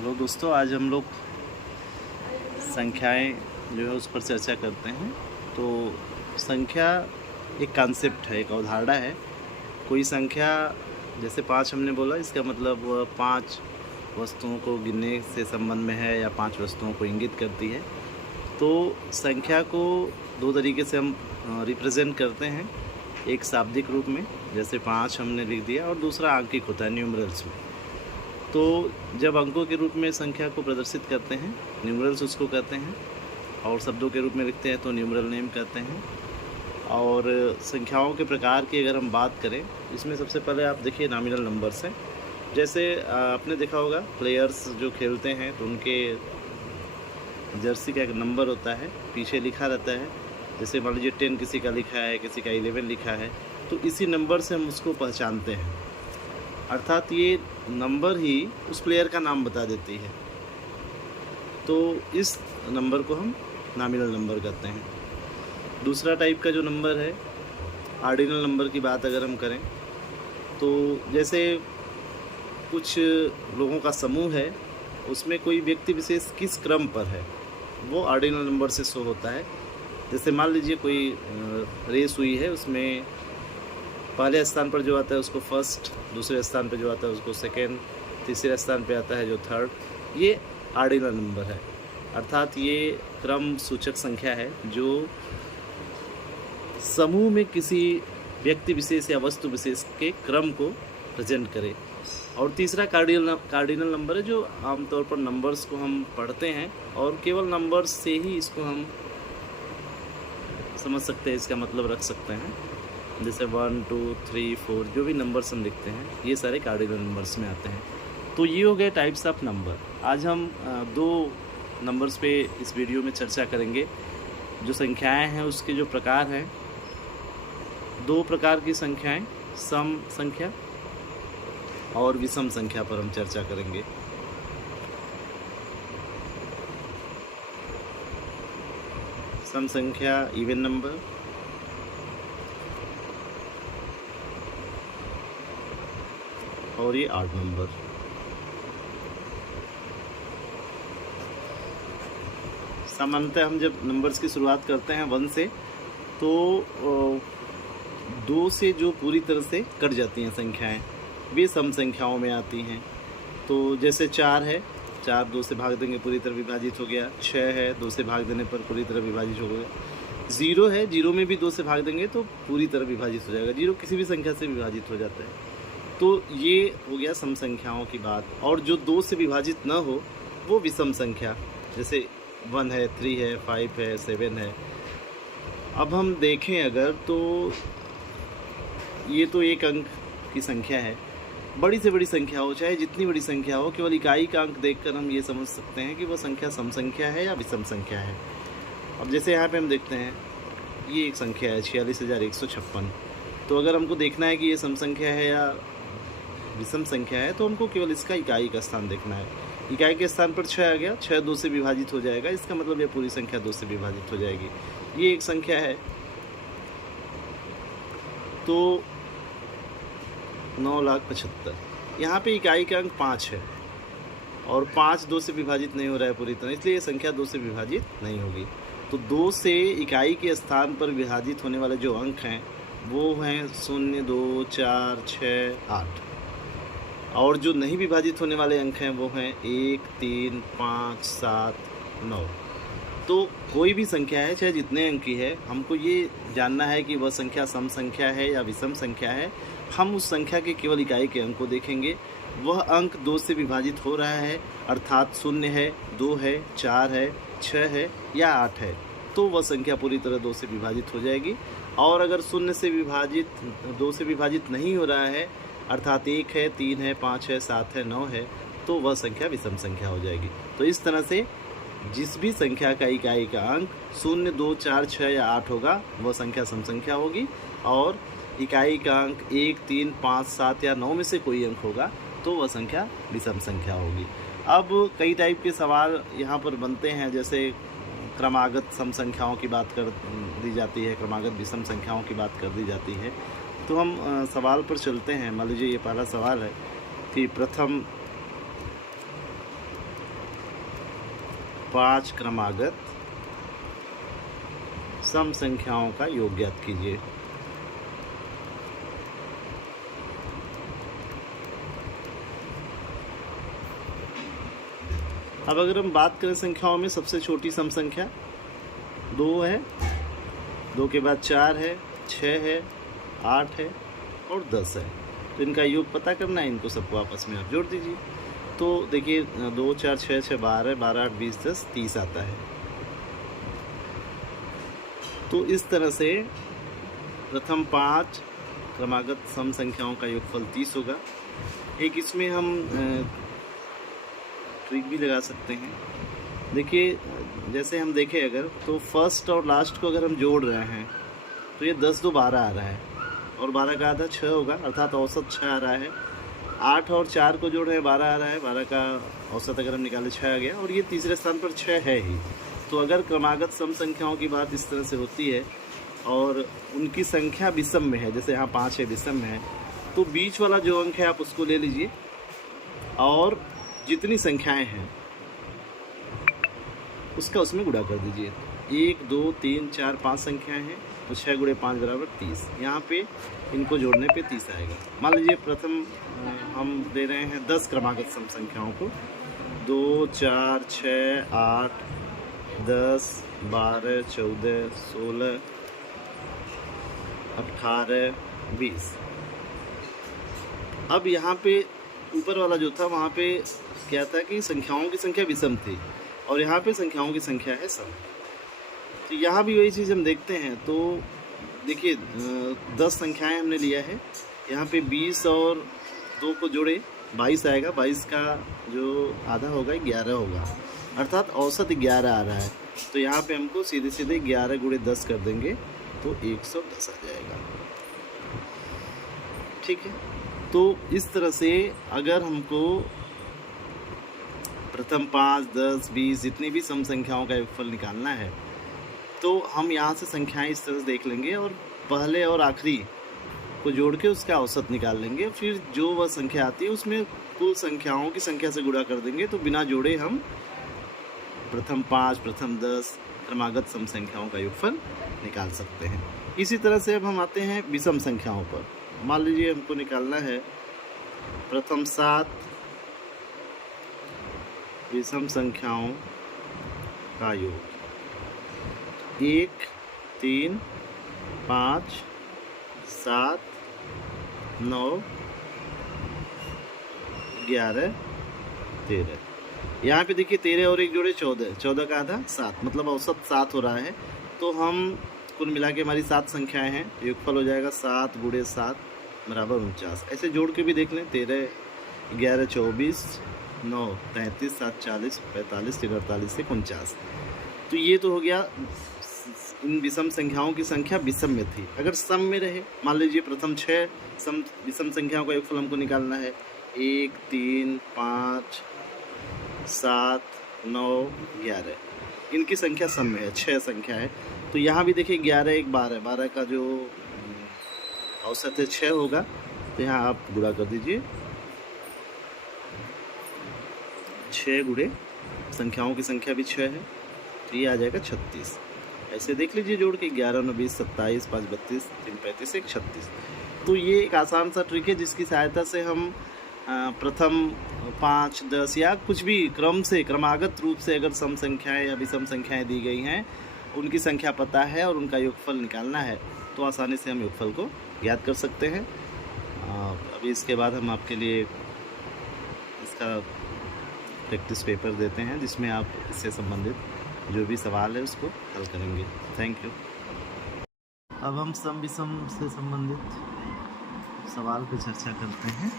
Hello दोस्तों, आज हम लोग संख्याएं जो है उस पर चर्चा करते हैं। तो संख्या एक कॉन्सेप्ट है, एक अवधारणा है। कोई संख्या जैसे 5 हमने बोला, इसका मतलब वह 5 वस्तुओं को गिनने से संबंध में है या 5 वस्तुओं को इंगित करती है। तो संख्या को दो तरीके से हम रिप्रेजेंट करते हैं। एक शाब्दिक रूप में, जैसे 5 हमने लिख दिया, और दूसरा आंकिक होता है, न्यूमरल्स में। तो जब अंकों के रूप में संख्या को प्रदर्शित करते हैं, न्यूमरल्स उसको कहते हैं, और शब्दों के रूप में लिखते हैं तो न्यूमरल नेम कहते हैं। और संख्याओं के प्रकार की अगर हम बात करें, इसमें सबसे पहले आप देखिए नॉमिनल नंबर्स हैं। जैसे आपने देखा होगा प्लेयर्स जो खेलते हैं तो उनके जर्सी का एक नंबर होता है, पीछे लिखा रहता है। जैसे मान लीजिए 10 किसी का लिखा है, किसी का 11 लिखा है, तो इसी नंबर से हम उसको पहचानते हैं। अर्थात ये नंबर ही उस प्लेयर का नाम बता देती है। तो इस नंबर को हम नॉमिनल नंबर कहते हैं। दूसरा टाइप का जो नंबर है, ऑर्डिनल नंबर की बात अगर हम करें, तो जैसे कुछ लोगों का समूह है, उसमें कोई व्यक्ति विशेष किस क्रम पर है, वो ऑर्डिनल नंबर से शो होता है। जैसे मान लीजिए कोई रेस हुई है, उसमें पहले स्थान पर जो आता है उसको फर्स्ट, दूसरे स्थान पर जो आता है उसको सेकेंड, तीसरे स्थान पे आता है जो थर्ड, ये ऑर्डिनल नंबर है। अर्थात ये क्रम सूचक संख्या है जो समूह में किसी व्यक्ति विशेष या वस्तु विशेष के क्रम को प्रेजेंट करे। और तीसरा कार्डिनल नंबर है, जो आमतौर पर नंबर्स को हम पढ़ते हैं और केवल नंबर्स से ही इसको हम समझ सकते हैं, इसका मतलब रख सकते हैं। जैसे 1, 2, 3, 4 जो भी नंबर्स हम लिखते हैं, ये सारे कार्डिनल नंबर्स में आते हैं। तो ये हो गए टाइप्स ऑफ नंबर। आज हम 2 नंबर्स पे इस वीडियो में चर्चा करेंगे। जो संख्याएं हैं उसके जो प्रकार हैं, 2 प्रकार की संख्याएं, सम संख्या और विषम संख्या पर हम चर्चा करेंगे। सम संख्या इवन नंबर, और ये ऑड नंबर। सामान्यतः हम जब नंबर्स की शुरुआत करते हैं 1 से, तो 2 से जो पूरी तरह से कट जाती हैं संख्याएं, वे सम संख्याओं में आती हैं। तो जैसे 4 है, 4 2 से भाग देंगे पूरी तरह विभाजित हो गया। 6 है, 2 से भाग देने पर पूरी तरह विभाजित हो गया। 0 है, 0 में भी 2 से भाग देंगे तो पूरी तरह विभाजित हो जाएगा। 0 किसी भी संख्या से विभाजित हो जाता है। तो ये हो गया सम संख्याओं की बात। और जो 2 से विभाजित न हो वो विषम संख्या, जैसे 1 है, 3 है, 5 है, 7 है। अब हम देखें अगर, तो ये तो एक अंक की संख्या है। बड़ी से बड़ी संख्या हो, चाहे जितनी बड़ी संख्या हो, केवल इकाई का अंक देखकर हम ये समझ सकते हैं कि वह संख्या सम संख्या है या विषम संख्या है। अब जैसे यहाँ पे हम देखते हैं, ये एक संख्या है 46,156। तो अगर हमको देखना है कि ये सम संख्या है या विषम संख्या है, तो हमको केवल इसका इकाई का स्थान देखना है। इकाई के स्थान पर 6 आ गया, 6 2 से विभाजित हो जाएगा, इसका मतलब ये पूरी संख्या 2 से विभाजित हो जाएगी। ये एक संख्या है, तो 9,75,000। यहाँ पे इकाई का अंक 5 है और 5 2 से विभाजित नहीं हो रहा है पूरी तरह, इसलिए ये संख्या 2 से विभाजित नहीं होगी। तो 2 से इकाई के स्थान पर विभाजित होने वाले जो अंक हैं वो हैं 0, 2, 4, 6, 8। और जो नहीं विभाजित होने वाले अंक हैं वो हैं 1, 3, 5, 7, 9। तो कोई भी संख्या है, चाहे जितने अंक की है, हमको ये जानना है कि वह संख्या सम संख्या है या विषम संख्या है। हम उस संख्या के केवल इकाई के अंक को देखेंगे। वह अंक 2 से विभाजित हो रहा है, अर्थात 0 है, 2 है, 4 है, 6 है या 8 है, तो वह संख्या पूरी तरह 2 से विभाजित हो जाएगी। और अगर 0 से विभाजित 2 से विभाजित नहीं हो रहा है, अर्थात 1 है, 3 है, 5 है, 7 है, 9 है, तो वह संख्या विषम संख्या हो जाएगी। तो इस तरह से जिस भी संख्या का इकाई का अंक 0, 2, 4, 6 या 8 होगा, वह संख्या सम संख्या होगी। और इकाई का अंक 1, 3, 5, 7 या 9 में से कोई अंक होगा, तो वह संख्या विषम संख्या होगी। अब कई टाइप के सवाल यहाँ पर बनते हैं, जैसे क्रमागत सम संख्याओं की बात कर दी जाती है, क्रमागत विषम संख्याओं की बात कर दी जाती है। तो हम सवाल पर चलते हैं। मान लीजिए ये पहला सवाल है कि प्रथम 5 क्रमागत सम संख्याओं का योग ज्ञात कीजिए। अब अगर हम बात करें संख्याओं में, सबसे छोटी सम संख्या 2 है, 2 के बाद 4 है, 6 है, 8 है और 10 है। तो इनका योग पता करना है, इनको सबको आपस में आप जोड़ दीजिए। तो देखिए 2 4 6 6 12, 12 8 20 10 30 आता है। तो इस तरह से प्रथम 5 क्रमागत सम संख्याओं का योगफल 30 होगा। एक इसमें हम ट्रिक भी लगा सकते हैं। देखिए जैसे हम देखें अगर, तो फर्स्ट और लास्ट को अगर हम जोड़ रहे हैं तो ये 10 2 12 आ रहा है और 12 का आधा 6 होगा, अर्थात औसत 6 आ रहा है। 8 और 4 को जोड़ रहे हैं 12 आ रहा है, 12 का औसत अगर हम निकालें 6 आ गया और ये तीसरे स्थान पर 6 है ही। तो अगर क्रमागत सम संख्याओं की बात इस तरह से होती है और उनकी संख्या विषम में है, जैसे यहाँ 5 है, विषम में है, तो बीच वाला जो अंक है आप उसको ले लीजिए और जितनी संख्याएं हैं उसका उसमें गुणा कर दीजिए। 1 2 3 4 5 संख्याएं हैं तो 6 गुणे 5 बराबर 30। यहाँ पे इनको जोड़ने पे 30 आएगा। मान लीजिए प्रथम हम दे रहे हैं 10 क्रमागत सम संख्याओं को, 2 4 6 8 10 12 14 16 18 20। अब यहाँ पे ऊपर वाला जो था वहाँ पे क्या था कि संख्याओं की संख्या विषम थी और यहाँ पे संख्याओं की संख्या है सम। तो यहाँ भी वही चीज़ हम देखते हैं। तो देखिए 10 संख्याएं हमने लिया है, यहाँ पे 20 और 2 को जोड़े 22 आएगा, 22 का जो आधा होगा 11 होगा, अर्थात औसत 11 आ रहा है। तो यहाँ पे हमको सीधे सीधे 11 गुणे 10 कर देंगे तो 110 आ जाएगा। ठीक है, तो इस तरह से अगर हमको प्रथम 5 10 20 जितनी भी सम संख्याओं का योगफल निकालना है तो हम यहाँ से संख्याएं इस तरह से देख लेंगे और पहले और आखिरी को जोड़ के उसका औसत निकाल लेंगे। फिर जो वह संख्या आती है उसमें कुल संख्याओं की संख्या से गुणा कर देंगे, तो बिना जोड़े हम प्रथम 5 प्रथम 10 क्रमागत सम संख्याओं का योगफल निकाल सकते हैं। इसी तरह से अब हम आते हैं विषम संख्याओं पर। मान लीजिए हमको निकालना है प्रथम 7 विषम संख्याओं का योग। 1 3 5 7 9 11 13। यहाँ पे देखिए 13 और 1 जोड़े 14, 14 का आधा 7, मतलब औसत 7 हो रहा है। तो हम कुल मिला के हमारी 7 संख्याएं हैं, योगफल हो जाएगा 7 गुणे 7 बराबर 49। ऐसे जोड़ के भी देख लें, 13 11 24 9 33 7 40 45 13 48 से 49। तो ये तो हो गया इन विषम संख्याओं की संख्या विषम में थी। अगर सम में रहे, मान लीजिए प्रथम 6 विषम संख्याओं का योगफल हमको निकालना है, 1 3 5 7 9 11, इनकी संख्या सम में है, 6 संख्या है। तो यहाँ भी देखिए 11 1 12, 12 का जो औसत है 6 होगा, तो यहाँ आप गुणा कर दीजिए। 6 गुणे संख्याओं की संख्या भी 6 है, तो ये आ जाएगा 36। ऐसे देख लीजिए जोड़ के 11 9 20 27 5 32 3 35 1 36। तो ये एक आसान सा ट्रिक है जिसकी सहायता से हम प्रथम 5 10 या कुछ भी क्रम से क्रमागत रूप से अगर सम संख्याएं या विषम संख्याएं दी गई हैं, उनकी संख्या पता है और उनका योगफल निकालना है, तो आसानी से हम योगफल को याद कर सकते हैं। अभी इसके बाद हम आपके लिए इसका प्रैक्टिस पेपर देते हैं जिसमें आप इससे संबंधित जो भी सवाल है उसको हल करेंगे। Thank you. अब हम सम विषम से संबंधित सवाल पर चर्चा करते हैं।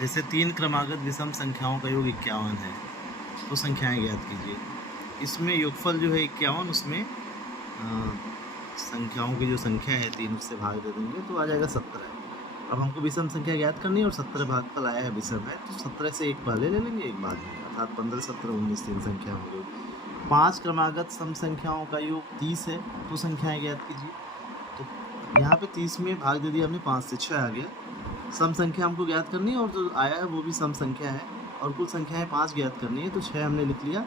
जैसे 3 क्रमागत विषम संख्याओं का योग 51 है, तो संख्याएं ज्ञात कीजिए। इसमें योगफल जो है 51, उसमें संख्याओं की जो संख्या है 3 उससे भाग दे देंगे तो आ जाएगा 17। अब हमको विषम संख्या ज्ञात करनी है और 17 भागफल आया है विषम है, तो 17 से एक पहले ले लेंगे एक बाद में, अर्थात 15 17 19 3 संख्या हो गई। 5 क्रमागत सम संख्याओं का योग 30 है, तो संख्याएं ज्ञात कीजिए। तो यहाँ पे 30 में भाग दे दिया हमने, 5 से 6 आ गया। सम संख्या हमको ज्ञात करनी है और जो आया है वो भी सम संख्या है और कुल संख्याएं 5 ज्ञात करनी है, तो 6 हमने लिख लिया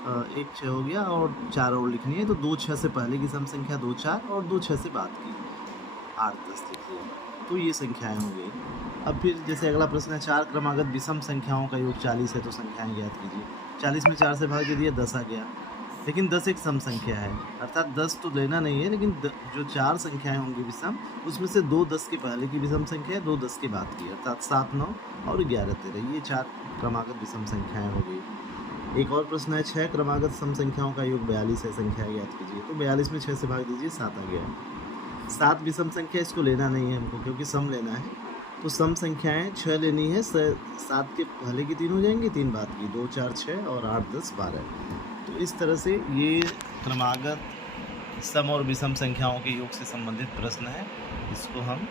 एक 6 हो गया और 4 और लिखनी है, तो 2 6 से पहले की सम संख्या 2 4 और 2 6 से बाद की 8 10 लिखिए। तो ये संख्याएं हो गई। अब फिर जैसे अगला प्रश्न है, 4 क्रमागत विषम संख्याओं का योग 40 है, तो संख्याएं ज्ञात कीजिए। 40 में 4 से भाग दे दिया, 10 आ गया। लेकिन 10 एक सम संख्या है, अर्थात 10 तो लेना नहीं है, लेकिन जो 4 संख्याएं होंगी विषम, उसमें से 2 10 के पहले की विषम संख्या है, 2 10 के बाद की, अर्थात 7 9 और 11 13, ये 4 क्रमागत विषम संख्याएं हो गई। एक और प्रश्न है, 6 क्रमागत सम संख्याओं का योग 42 है, संख्या ज्ञात कीजिए। तो 42 में 6 से भाग दीजिए, 7 आ गया। 7 विषम संख्या, इसको लेना नहीं है हमको, क्योंकि सम लेना है। तो सम संख्याएं 6 लेनी है, 7 के पहले की 3 हो जाएंगी, 3 बाद की, 2 4 6 और 8 10 12। तो इस तरह से ये क्रमागत सम और विषम संख्याओं के योग से संबंधित प्रश्न है। इसको हम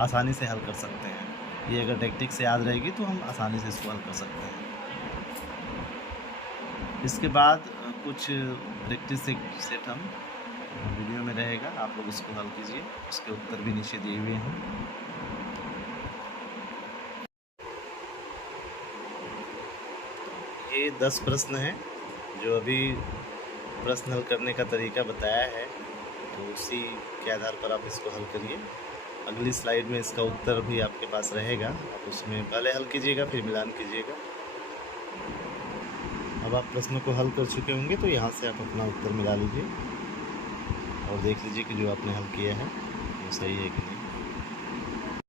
आसानी से हल कर सकते हैं। ये अगर टैक्टिक से याद रहेगी तो हम आसानी से इसको हल कर सकते हैं। इसके बाद कुछ प्रैक्टिस सेट हम वीडियो में रहेगा, आप लोग इसको हल कीजिए। उसके उत्तर भी नीचे दिए हुए हैं। ये 10 प्रश्न हैं जो अभी प्रश्न हल करने का तरीका बताया है, तो उसी के आधार पर आप इसको हल करिए। अगली स्लाइड में इसका उत्तर भी आपके पास रहेगा, आप उसमें पहले हल कीजिएगा, फिर मिलान कीजिएगा। अब आप प्रश्नों को हल कर चुके होंगे, तो यहाँ से आप अपना उत्तर मिला लीजिए और देख लीजिए कि जो आपने हल किया है वो सही है कि नहीं।